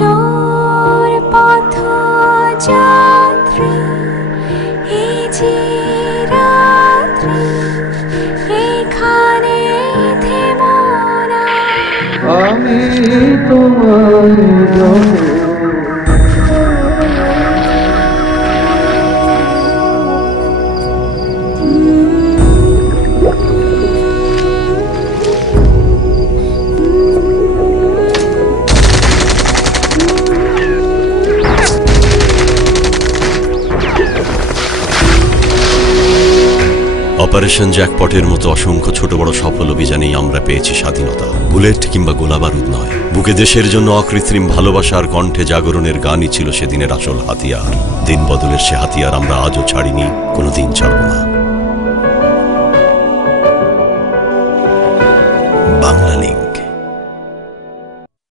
আলোর পথ যাত্রী এই যে রাত্রি এখানে থেমো না। আমি তো অপারেশন জ্যাকপটের মতো অসংখ্য ছোট বড় সফল অভিযানেই আমরা পেয়েছি স্বাধীনতা। বুলেট কিংবা গোলাবারুদ নয়। বুকে দেশের জন্য অকৃত্রিম ভালোবাসার কণ্ঠে জাগরণের গানই ছিল সেদিনের আসল হাতিয়ার। দিন বদলের সে হাতিয়ার আমরা আজও ছাড়িনি, কোনোদিন ছাড়ব